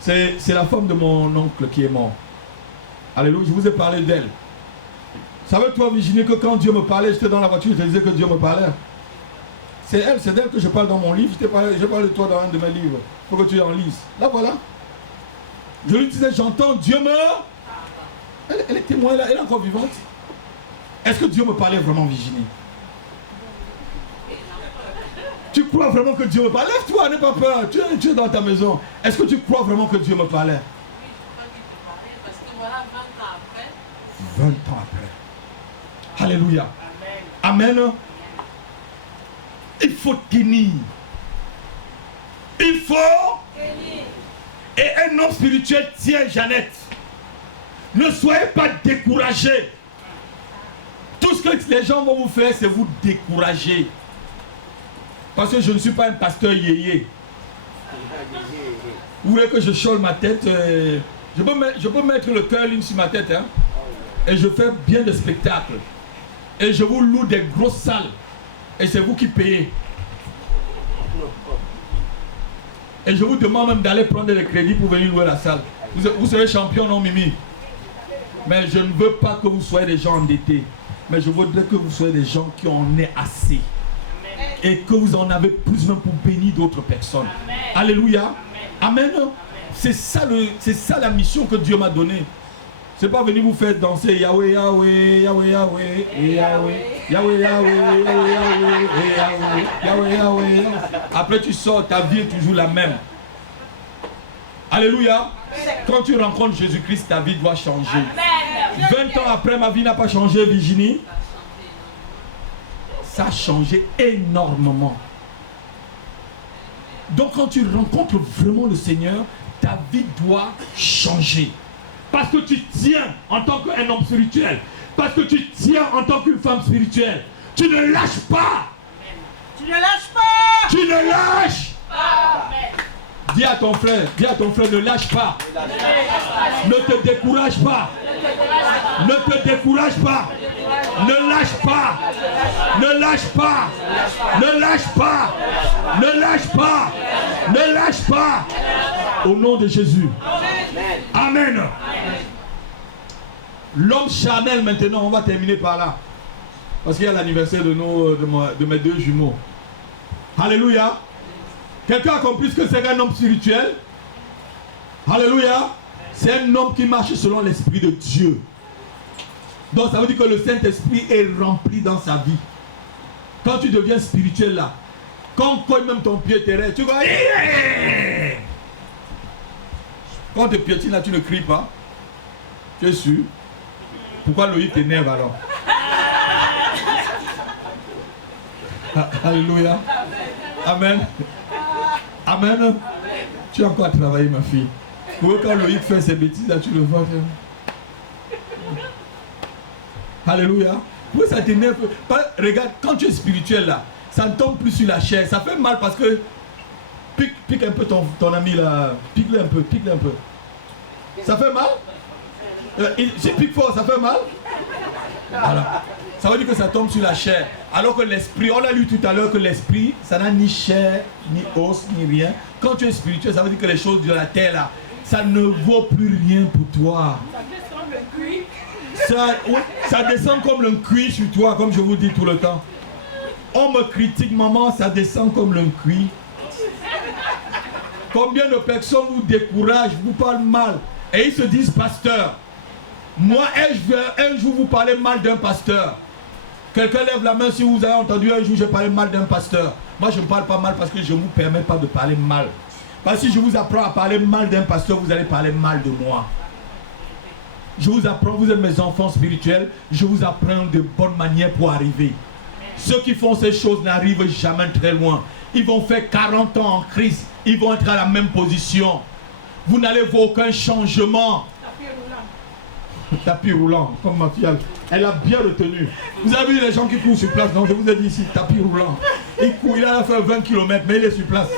C'est la femme de mon oncle qui est mort. Alléluia, je vous ai parlé d'elle. Savais-toi, Virginie, que quand Dieu me parlait, j'étais dans la voiture, je te disais que Dieu me parlait. C'est d'elle que je parle dans mon livre. Je parle de toi dans un de mes livres. Pour que tu en lises. Là, voilà. Je lui disais, j'entends Dieu me... Elle est témoin, elle est encore vivante. Est-ce que Dieu me parlait vraiment, Virginie? Tu crois vraiment que Dieu me parlait? Lève-toi, n'aie pas peur. Tu es dans ta maison. Est-ce que tu crois vraiment que Dieu me parlait? Oui, parce que voilà, 20 ans après. 20 ans après. Alléluia. Amen. Amen. Il faut tenir. Il faut tenir. Et un homme spirituel tient Jeannette. Ne soyez pas découragés. Tout ce que les gens vont vous faire, c'est vous décourager. Parce que je ne suis pas un pasteur yéyé. Vous voulez que je chôle ma tête? Je peux mettre le curling sur ma tête. Hein? Et je fais bien de spectacles. Et je vous loue des grosses salles. Et c'est vous qui payez. Et je vous demande même d'aller prendre des crédits pour venir louer la salle. Vous serez champion, non, Mimi? Mais je ne veux pas que vous soyez des gens endettés. Mais je voudrais que vous soyez des gens qui en aient assez. Et que vous en avez plus même pour bénir d'autres personnes. Amen. Alléluia. Amen. Amen. C'est ça la mission que Dieu m'a donnée. C'est pas venir vous faire danser Yahweh, Yahweh, Yahweh, Yahweh, Yahweh, Yahweh, Yahweh, Yahweh, Yahweh, Yahweh. Après tu sors, ta vie est toujours la même. Alléluia. Quand tu rencontres Jésus-Christ, ta vie doit changer. 20 ans après, ma vie n'a pas changé, Virginie. Ça a changé énormément. Donc quand tu rencontres vraiment le Seigneur, ta vie doit changer. Parce que tu tiens en tant qu'un homme spirituel. Parce que tu tiens en tant qu'une femme spirituelle. Tu ne lâches pas. Tu ne lâches pas. Tu ne lâches pas. Dis à ton frère, ne lâche pas. Ne te décourage pas. Ne te décourage pas. Ne lâche pas. Ne lâche pas. Ne lâche pas. Ne lâche pas. Ne lâche pas. Au nom de Jésus. Amen. L'homme charnel maintenant, on va terminer par là. Parce qu'il y a l'anniversaire de mes deux jumeaux. Alléluia. Quelqu'un a compris ce que c'est qu'un homme spirituel? Alléluia. C'est un homme qui marche selon l'Esprit de Dieu. Donc ça veut dire que le Saint-Esprit est rempli dans sa vie. Quand tu deviens spirituel là, quand même ton pied terrestre, tu vas... Quand tu piétines là, tu ne cries pas. Tu es sûr? Pourquoi Loïc t'énerve alors? Alléluia. Amen. Amen. Tu as encore à travailler, ma fille. Pour quand Loïc fait ses bêtises, là, tu le vois. Alléluia. Pourquoi ça t'énerve? Regarde, quand tu es spirituel là, ça ne tombe plus sur la chair. Ça fait mal parce que pique un peu ton ami là. Pique-le un peu, pique-le un peu. Ça fait mal? Si pique fort, ça fait mal? Voilà. Ça veut dire que ça tombe sur la chair. Alors que l'esprit, on a lu tout à l'heure que l'esprit, ça n'a ni chair, ni os, ni rien. Quand tu es spirituel, ça veut dire que les choses de la terre là, ça ne vaut plus rien pour toi. Ça descend comme le cuit sur toi, comme je vous dis tout le temps. On me critique, maman, ça descend comme le cuit. Combien de personnes vous découragent, vous parlent mal, et ils se disent pasteur. Moi, ai-je un jour vous parler mal d'un pasteur? Quelqu'un lève la main si vous avez entendu un jour je parlais mal d'un pasteur. Moi, je ne parle pas mal parce que je ne vous permets pas de parler mal. Parce que si je vous apprends à parler mal d'un pasteur, vous allez parler mal de moi. Je vous apprends, vous êtes mes enfants spirituels, je vous apprends de bonnes manières pour arriver. Ceux qui font ces choses n'arrivent jamais très loin. Ils vont faire 40 ans en Christ, ils vont être à la même position. Vous n'allez voir aucun changement. Tapis roulant, comme ma fille, elle a bien retenu. Vous avez vu les gens qui courent sur place? Non, je vous ai dit ici, tapis roulant. Il court, il a fait 20 km, mais il est sur place.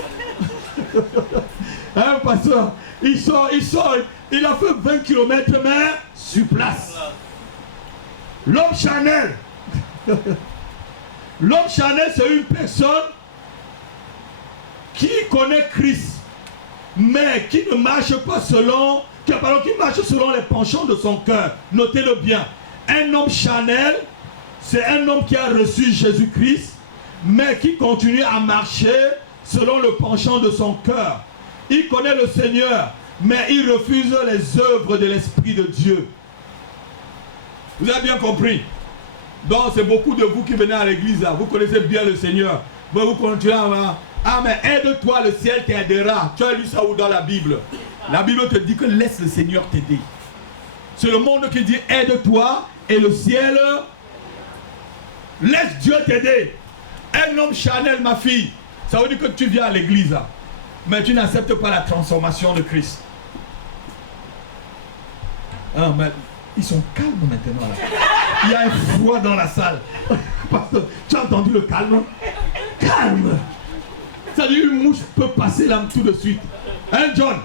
Hein, pasteur, il sort, il a fait 20 km, mais sur place. L'homme charnel. L'homme charnel, c'est une personne qui connaît Christ, mais qui ne marche pas selon... qui marche selon les penchants de son cœur. Notez-le bien. Un homme charnel, c'est un homme qui a reçu Jésus-Christ, mais qui continue à marcher selon le penchant de son cœur. Il connaît le Seigneur, mais il refuse les œuvres de l'Esprit de Dieu. Vous avez bien compris? Donc c'est beaucoup de vous qui venez à l'église là. Vous connaissez bien le Seigneur. Mais vous continuez à... Ah mais aide-toi, le ciel t'aidera. Tu as lu ça où dans la Bible? La Bible te dit que laisse le Seigneur t'aider. C'est le monde qui dit aide-toi et le ciel laisse Dieu t'aider. Un homme charnel, ma fille, ça veut dire que tu viens à l'église, mais tu n'acceptes pas la transformation de Christ. Ah, mais ils sont calmes maintenant là. Il y a un froid dans la salle. Parce que tu as entendu le calme? Calme. Ça dit une mouche peut passer là tout de suite. Hein, John?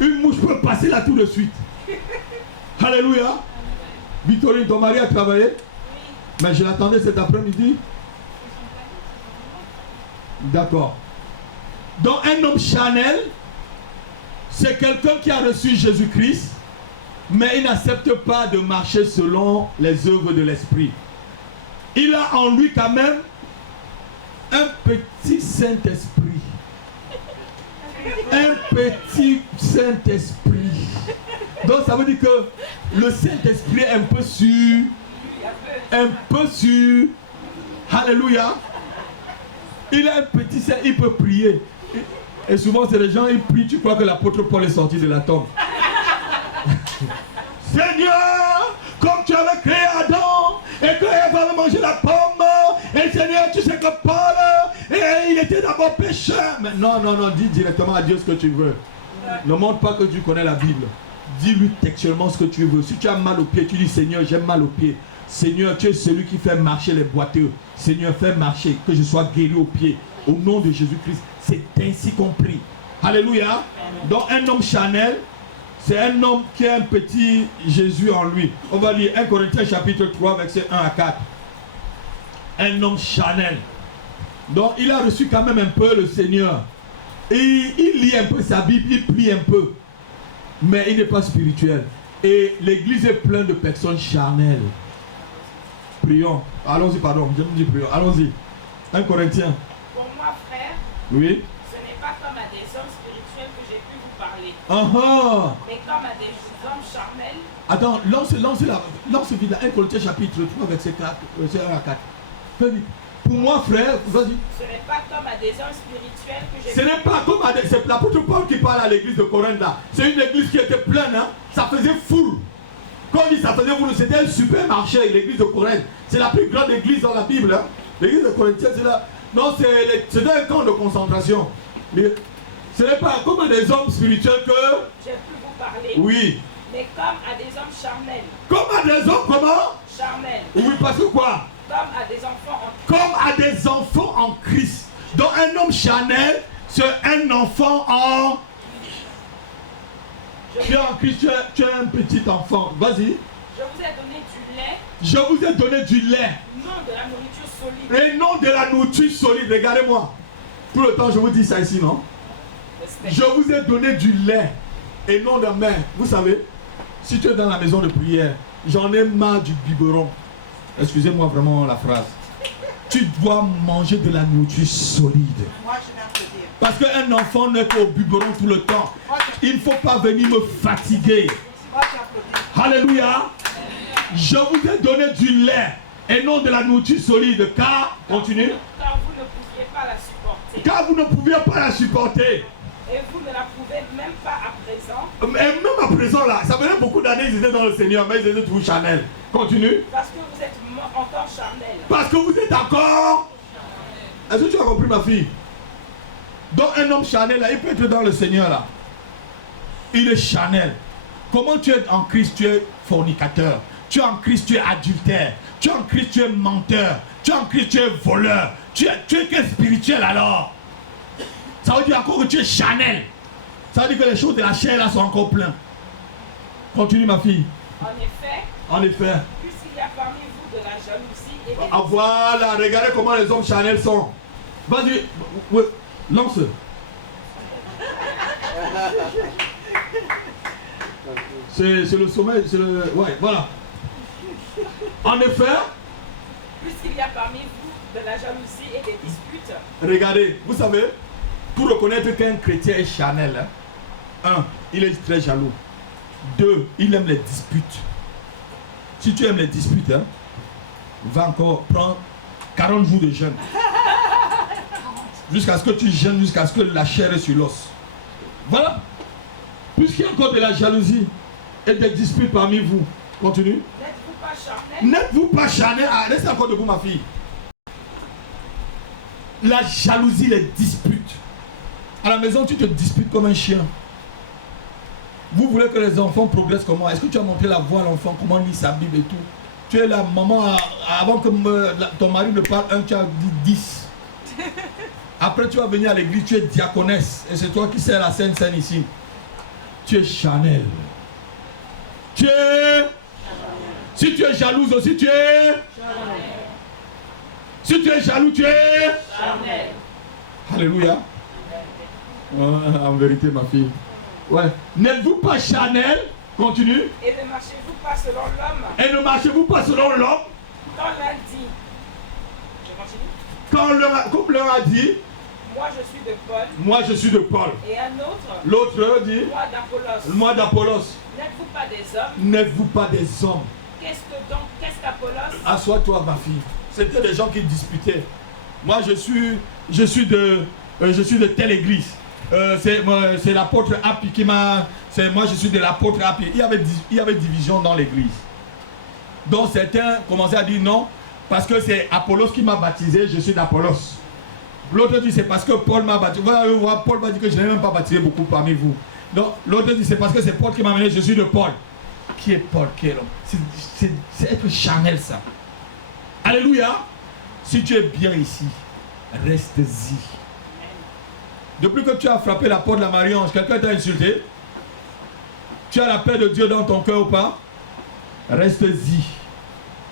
Une mouche peut passer là tout de suite. Alléluia. Victorine, ton mari a travaillé? Mais je l'attendais cet après-midi. D'accord. Donc un homme charnel, c'est quelqu'un qui a reçu Jésus-Christ, mais il n'accepte pas de marcher selon les œuvres de l'Esprit. Il a en lui quand même un petit Saint-Esprit. Un petit Saint-Esprit. Donc ça veut dire que le Saint-Esprit est un peu sûr. Un peu sûr. Alléluia. Il a un petit Saint, il peut prier. Et souvent, c'est les gens, ils prient, tu crois que l'apôtre Paul est sorti de la tombe. Seigneur, comme tu avais créé Adam, et que Ève avait mangé la pomme, et Seigneur, tu sais que Paul, il était d'abord pécheur. Mais non, dis directement à Dieu ce que tu veux. Ne montre pas que tu connais la Bible. Dis-lui textuellement ce que tu veux. Si tu as mal au pied, tu dis Seigneur, j'ai mal au pied. Seigneur, tu es celui qui fait marcher les boiteux. Seigneur, fais marcher, que je sois guéri au pied. Au nom de Jésus-Christ, c'est ainsi compris. Alléluia. Donc un homme charnel, c'est un homme qui a un petit Jésus en lui. On va lire 1 Corinthiens chapitre 3, versets 1 à 4. Un homme charnel. Donc il a reçu quand même un peu le Seigneur. Et il lit un peu sa Bible, il prie un peu. Mais il n'est pas spirituel. Et l'église est pleine de personnes charnelles. Prions. Allons-y, pardon. Je me dis prions. Allons-y. 1 Corinthiens. Pour moi, frère, oui. Ce n'est pas comme à des hommes spirituels que j'ai pu vous parler. Mais comme à des hommes charnels. Attends, lance vite là. 1 Corinthiens chapitre 3, verset 4, verset 1 à 4. Fais vite. Pour moi, frère, vas-y. Ce n'est pas comme à des hommes spirituels que j'ai. Ce n'est pas comme à des. C'est l'apôtre Paul qui parle à l'église de Corinthe là. C'est une église qui était pleine, hein. Ça faisait foule. Quand on dit ça faisait foule, c'était un supermarché, l'église de Corinthe. C'est la plus grande église dans la Bible, hein. L'église de Corinthe, c'est là. Non, c'était un camp de concentration. Ce n'est pas comme à des hommes spirituels que. J'ai pu vous parler. Oui. Mais comme à des hommes charnels. Comme à des hommes comment? Charnels. Oui, parce que quoi? Comme à des enfants en Christ. Comme à des enfants en Christ. Donc un homme charnel, c'est un enfant en... Tu es en Christ, tu es un petit enfant. Vas-y. Je vous ai donné du lait. Je vous ai donné du lait. Non de la nourriture solide. Et non de la nourriture solide. Regardez-moi. Tout le temps, je vous dis ça ici, non? Je vous ai donné du lait. Et non de main. Vous savez, si tu es dans la maison de prière, j'en ai marre du biberon. Excusez-moi vraiment la phrase. Tu dois manger de la nourriture solide. Parce qu'un enfant n'est qu'au biberon tout le temps. Il ne faut pas venir me fatiguer. Alléluia. Je vous ai donné du lait et non de la nourriture solide. Car, continue. Car vous ne pouviez pas la supporter. Car vous ne pouviez pas la supporter. Et vous ne la pouvez même pas à présent. Et même à présent là, ça faisait beaucoup d'années ils étaient dans le Seigneur, mais ils étaient toujours charnels. Continue. Parce que vous êtes encore charnel. Parce que vous êtes encore. Est-ce que tu as compris ma fille? Donc un homme charnel là, il peut être dans le Seigneur là. Il est charnel. Comment tu es en Christ? Tu es fornicateur. Tu es en Christ, tu es adultère. Tu es en Christ, tu es menteur. Tu es en Christ, tu es voleur. Tu es que spirituel alors. Ça veut dire encore que tu es charnel. Ça veut dire que les choses de la chair là sont encore pleines. Continue ma fille. En effet, puisqu'il y a parmi vous de la jalousie et des... Ah voilà, regardez comment les hommes charnels sont. Vas-y, ouais, lance. C'est le sommet, c'est le... Ouais, voilà. En effet, puisqu'il y a parmi vous de la jalousie et des disputes. Regardez, vous savez, pour reconnaître qu'un chrétien est charnel, hein, 1, il est très jaloux. 2, il aime les disputes. Si tu aimes les disputes, hein, va encore prendre 40 jours de jeûne. Jusqu'à ce que tu jeûnes, jusqu'à ce que la chair est sur l'os. Voilà. Puisqu'il y a encore de la jalousie et des disputes parmi vous. Continue. N'êtes-vous pas charnel? N'êtes-vous pas charnel? Ah, reste encore debout ma fille. La jalousie, les disputes. À la maison, tu te disputes comme un chien. Vous voulez que les enfants progressent comment? Est-ce que tu as montré la voie à l'enfant, comment lire sa Bible et tout? Tu es la maman, avant que ton mari ne parle 1, tu as dit 10. Après, tu vas venir à l'église, tu es diaconesse. Et c'est toi qui sers la Sainte Seine ici. Tu es charnel. Tu es... Si tu es jalouse aussi, tu es... Si tu es jaloux, tu es... Alléluia. En vérité, ma fille. Ouais. N'êtes-vous pas charnel? Continue. Et ne marchez-vous pas selon l'homme? Et ne marchez-vous pas selon l'homme? Quand l'un dit... Je continue. Comme l'un a dit... Moi je suis de Paul. Moi je suis de Paul. Et un autre. L'autre dit. Moi d'Apollos. Moi d'Apollos. N'êtes-vous pas des hommes? N'êtes-vous pas des hommes? Qu'est-ce qu'Apollos? Assois-toi ma fille. C'était des gens qui disputaient. Moi je suis de telle église. c'est l'apôtre Happy qui m'a... Moi je suis de l'apôtre Happy. Il y avait division dans l'église. Donc certains commençaient à dire non, parce que c'est Apollos qui m'a baptisé, je suis d'Apollos. L'autre dit c'est parce que Paul m'a baptisé. Paul m'a dit que je n'ai même pas baptisé beaucoup parmi vous. Donc l'autre dit c'est parce que c'est Paul qui m'a amené, je suis de Paul. Qui est Paul? Qui est l'homme? C'est être charnel ça. Alléluia. Si tu es bien ici, reste-y. Depuis que tu as frappé la porte de la Marie-Ange, quelqu'un t'a insulté? Tu as la paix de Dieu dans ton cœur ou pas? Reste-y.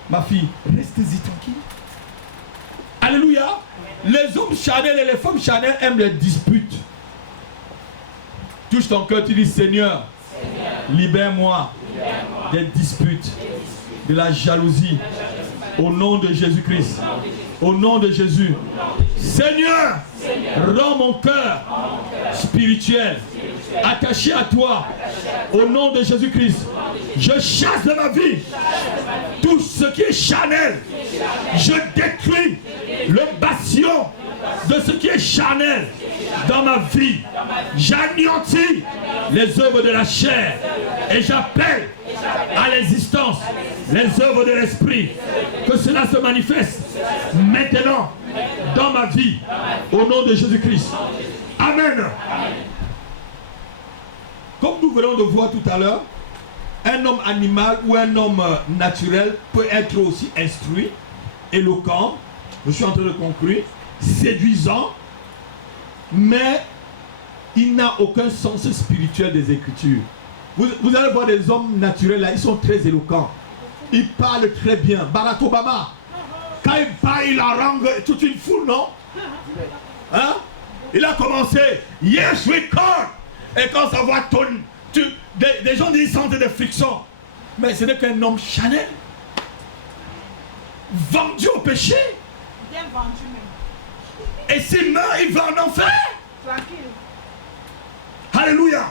Ma fille, reste-y tranquille. Alléluia. Les hommes charnels et les femmes charnelles aiment les disputes. Touche ton cœur, tu dis Seigneur, libère-moi des disputes, de la jalousie. Au nom de Jésus-Christ. Au nom de Jésus. Seigneur, rends mon cœur spirituel attaché à toi. Au nom de Jésus-Christ. Je chasse de ma vie tout ce qui est charnel. Je détruis le bastion de ce qui est charnel dans ma vie. J'anéantis les œuvres de la chair et j'appelle à l'existence les œuvres de l'esprit. Que cela se manifeste maintenant dans ma vie au nom de Jésus-Christ. Amen. Comme nous venons de voir tout à l'heure, un homme animal ou un homme naturel peut être aussi instruit, éloquent, je suis en train de conclure, séduisant, mais il n'a aucun sens spirituel des Écritures. Vous allez voir des hommes naturels là, ils sont très éloquents. Ils parlent très bien. Barack Obama, quand il parle, il harangue toute une foule, non? Hein? Il a commencé, yes we call. Et quand ça va tourner, des gens disent qu'ils sentent des frictions. Mais ce n'est qu'un homme charnel. Vendu au péché. Bien vendu même. Et s'il meurt, il va en enfer. Tranquille. Alléluia.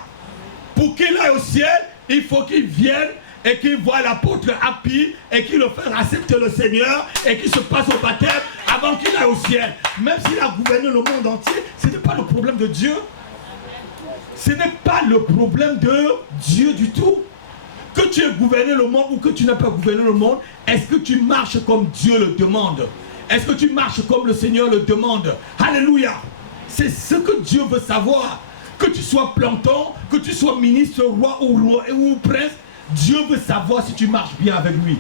Pour qu'il aille au ciel, il faut qu'il vienne et qu'il voie l'apôtre Happy et qu'il le fasse accepter le Seigneur et qu'il se passe au baptême avant qu'il aille au ciel. Même s'il a gouverné le monde entier, ce n'est pas le problème de Dieu. Ce n'est pas le problème de Dieu du tout. Que tu aies gouverné le monde ou que tu n'aies pas gouverné le monde, est-ce que tu marches comme Dieu le demande? Est-ce que tu marches comme le Seigneur le demande? Alléluia. C'est ce que Dieu veut savoir. Que tu sois planton, que tu sois ministre, roi ou prince, Dieu veut savoir si tu marches bien avec lui.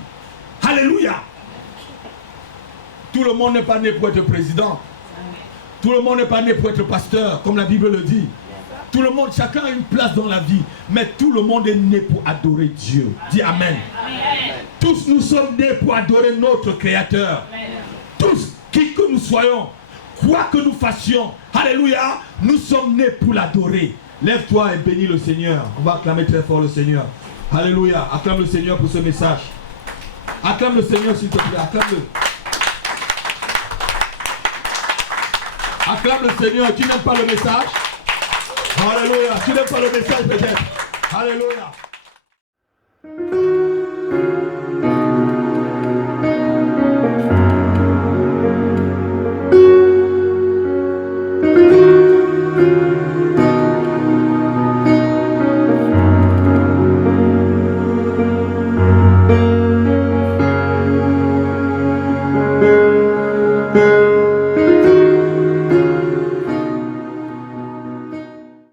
Alléluia. Tout le monde n'est pas né pour être président. Tout le monde n'est pas né pour être pasteur, comme la Bible le dit. Tout le monde, chacun a une place dans la vie, mais tout le monde est né pour adorer Dieu. Dis Amen. Amen. Tous nous sommes nés pour adorer notre Créateur. Amen. Tous, qui que nous soyons, quoi que nous fassions, alléluia, nous sommes nés pour l'adorer. Lève-toi et bénis le Seigneur. On va acclamer très fort le Seigneur. Alléluia. Acclame le Seigneur pour ce message. Acclame le Seigneur s'il te plaît. Acclame-le. Acclame le Seigneur. Tu n'aimes pas le message? Alléluia. Tu n'aimes pas le message peut-être? Alléluia.